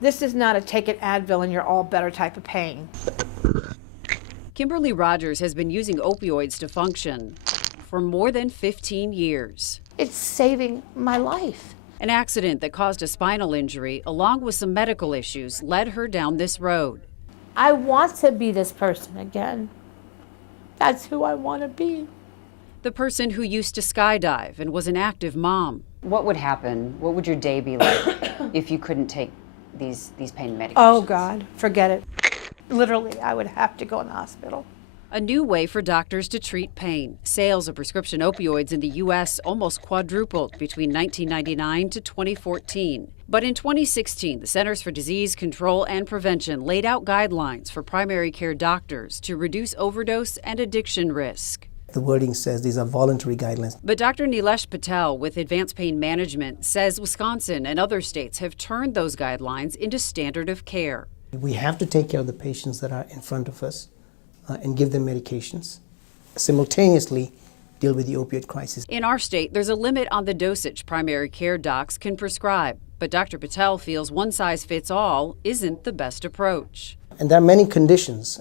This is not a take an Advil and you're all better type of pain. Kimberly Rogers has been using opioids to function for more than 15 years. It's saving my life. An accident that caused a spinal injury, along with some medical issues, led her down this road. I want to be this person again. That's who I want to be. The person who used to skydive and was an active mom. What would happen? What would your day be like if you couldn't take these pain medications? Oh God, forget it. Literally, I would have to go in the hospital. A new way for doctors to treat pain. Sales of prescription opioids in the U.S. almost quadrupled between 1999 to 2014. But in 2016, the Centers for Disease Control and Prevention laid out guidelines for primary care doctors to reduce overdose and addiction risk. The wording says these are voluntary guidelines. But Dr. Nilesh Patel with Advanced Pain Management says Wisconsin and other states have turned those guidelines into standard of care. We have to take care of the patients that are in front of us and give them medications. Simultaneously, deal with the opioid crisis. In our state, there's a limit on the dosage primary care docs can prescribe. But Dr. Patel feels one size fits all isn't the best approach. And there are many conditions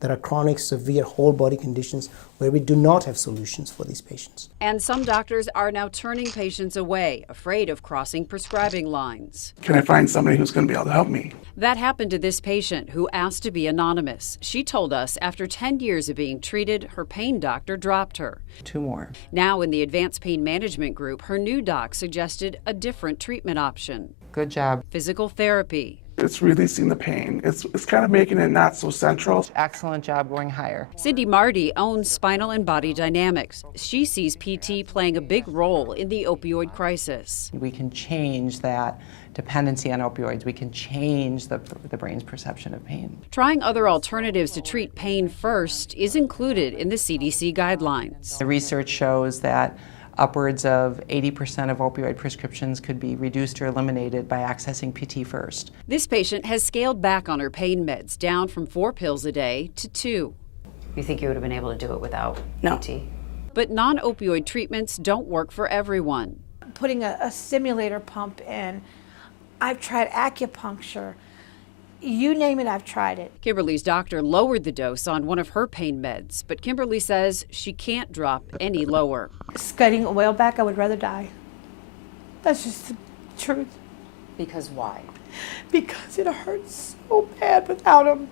that are chronic, severe, whole body conditions where we do not have solutions for these patients. And some doctors are now turning patients away, afraid of crossing prescribing lines. Can I find somebody who's going to be able to help me? That happened to this patient who asked to be anonymous. She told us after 10 years of being treated, her pain doctor dropped her. 2 more. Now in the Advanced Pain Management group, her new doc suggested a different treatment option. Good job. Physical therapy. It's releasing the pain. It's kind of making it not so central. Excellent job going higher. Cindy Marty owns Spinal and Body Dynamics. She sees PT playing a big role in the opioid crisis. We can change that dependency on opioids. We can change the brain's perception of pain. Trying other alternatives to treat pain first is included in the CDC guidelines. The research shows that upwards of 80% of opioid prescriptions could be reduced or eliminated by accessing PT first. This patient has scaled back on her pain meds, down from 4 pills a day to 2. You think you would have been able to do it without PT? But non-opioid treatments don't work for everyone. Putting a stimulator pump in, I've tried acupuncture. You name it, I've tried it. Kimberly's doctor lowered the dose on one of her pain meds, but Kimberly says she can't drop any lower. Scudding a whale back, I would rather die. That's just the truth. Because why? Because it hurts so bad without him.